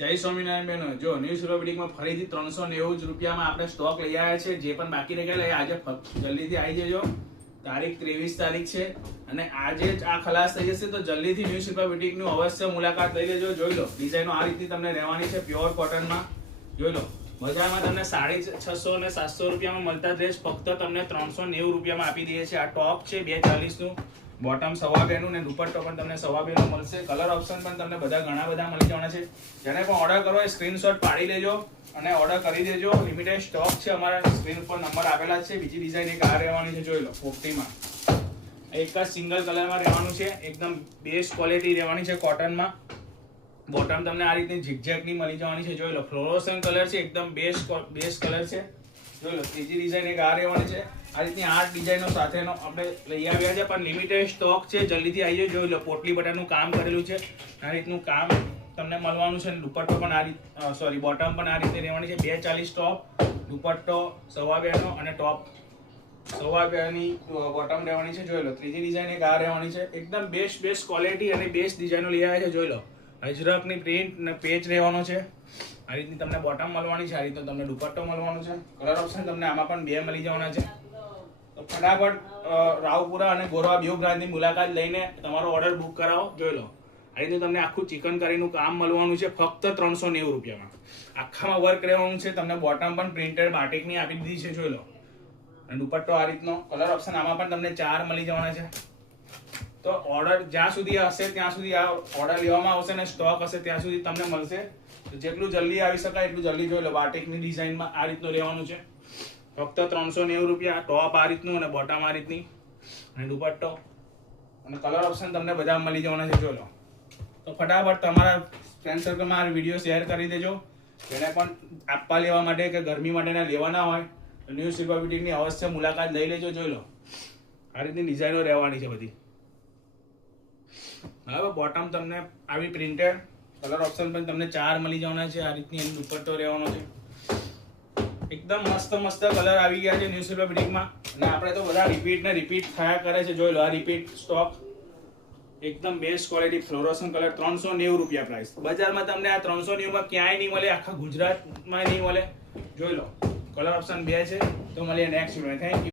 જય સ્વામિનારાયણ બહેનો, જો ન્યૂ સુરબીડિંગમાં ફરીથી 390 રૂપિયામાં આપણે સ્ટોક લઈ આવ્યા છે. જે પણ બાકી રહી ગયેલા આજે જલ્દીથી આવી જજો. તારીખ 23 તારીખ છે અને આજે જ આ ખલાસ થઈ જશે, તો જલ્દીથી ન્યૂ સુરબીડિંગનું અવશ્ય મુલાકાત લઈ લેજો. જોઈ લો ડિઝાઇનો આ રીતની તમને રહેવાની છે, પ્યોર કોટનમાં. જોઈ લો બજારમાં તમને 650 અને 700 રૂપિયામાં મળતા ડ્રેસ ફક્ત તમને 390 રૂપિયામાં આપી દઈએ છીએ. આ ટોપ છે 240 નું, બોટમ 2.5 નું ને દુપટ્ટો પણ તમને 2.5 નો મળશે. કલર ઓપ્શન પણ તમને ઘણા બધા મળી જવાના છે. જેને પણ ઓર્ડર કરવો હોય સ્ક્રીનશોટ પાડી લેજો અને ઓર્ડર કરી દેજો. લિમિટેડ સ્ટોક છે, અમારા સ્ક્રીન ઉપર નંબર આપેલા છે. બીજી ડિઝાઇન એક આ રહેવાની છે, જોઈ લો પોપટીમાં. એક જ સિંગલ કલરમાં રહેવાનું છે, એકદમ બેસ્ટ ક્વોલિટી રહેવાની છે કોટનમાં. બોટમ તમને આ રીતની ઝિગઝેગની મળી જવાની છે. જોઈ લો ફ્લોરોસન્ટ કલર છે, એકદમ બેસ્ટ કલર છે. જોઈ લો ત્રીજી ડિઝાઇન એક આ રહેવાની છે. આ રીતની 8 ડિઝાઇનો સાથેનો આપણે લઈ આવ્યા છે, પણ લિમિટેડ સ્ટોક છે. જલ્દીથી આવી જાઓ. જોઈ લો પોટલી બટનનું કામ કરેલું છે, આ રીતનું કામ તમને મળવાનું છે. દુપટ્ટો પણ બોટમ પણ આ રીતે રહેવાની છે. 240 ટોપ, દુપટ્ટો 2.5 નો અને ટોપ 2.5 ની બોટમ રહેવાની છે. જોઈ લો ત્રીજી ડિઝાઇન એક આ રહેવાની છે, એકદમ બેસ્ટ ક્વોલિટી અને બેસ્ટ ડિઝાઇનો લઈ આવ્યા છે. જોઈ લો અજરકની પ્રિન્ટ અને પેચ રહેવાનો છે. આ રીતની તમને બોટમ મળવાની છે, આ રીતનો તમને દુપટ્ટો મળવાનો છે. કલર ઓપ્શન તમને આમાં પણ 2 મળી જવાના છે. તો ફટાફટ રાવપુરા અને ગોરવા બેઉ બ્રાન્ચની મુલાકાત લઈને તમારો ઓર્ડર બુક કરાવો. જોઈ લો આ રીતનું તમને આખું ચિકન કરીનું કામ મળવાનું છે ફક્ત 390 રૂપિયામાં. આખામાં વર્ક રહેવાનું છે. તમને બોટમ પણ પ્રિન્ટેડ બાટિકની આપી દીધી છે. જોઈ લો અને દુપટ્ટો આ રીતનો. કલર ઓપ્શન આમાં પણ તમને 4 મળી જવાના છે. તો ઓર્ડર જ્યાં સુધી હશે ત્યાં સુધી આ ઓર્ડર લેવામાં આવશે ને સ્ટોક હશે ત્યાં સુધી તમને મળશે. તો જેટલું જલ્દી આવી શકાય એટલું જલ્દી. જોઈ લો બાટિકની ડિઝાઇનમાં આ રીતનું રહેવાનું છે, ફક્ત 390 રૂપિયા. ટોપ આ રીતનું અને બોટમ આ રીતની અને દુપટ્ટો અને કલર ઓપ્શન તમને બધા મળી જવાના છે. જોઈ લો તો ફટાફટ તમારા ફ્રેન્ડ સર્કલમાં આ વિડીયો શેર કરી દેજો. જેને પણ આપવા લેવા માટે કે ગરમી માટેના લેવાના હોય તો ન્યૂ સિલ્વર બ્યુટીકની અવશ્ય મુલાકાત લઈ લેજો. જોઈ લો આ રીતની ડિઝાઇનો રહેવાની છે બધી. હવે બોટમ તમને આવી પ્રિન્ટેડ, કલર ઓપ્શન પણ તમને 4 મળી જવાના છે. આ રીતની એનો દુપટ્ટો રહેવાનો છે. એકદમ મસ્ત કલર આવી ગયા છે ન્યૂ સિલ્વર બ્યુટીકમાં અને આપણે તો બધા રિપીટ થયા કરે છે. જોઈ લો આ રિપીટ સ્ટોક, એકદમ બેસ્ટ ક્વોલિટી ફ્લોરોસન્ટ કલર. 390 રૂપિયા પ્રાઇસ. બજારમાં તમને આ 390 માં ક્યાંય નહીં મળે, આખા ગુજરાતમાં નહીં મળે. જોઈ લો કલર ઓપ્શન 2 છે. તો મળીએ નેક્સ્ટ વિડીયો. Thank you.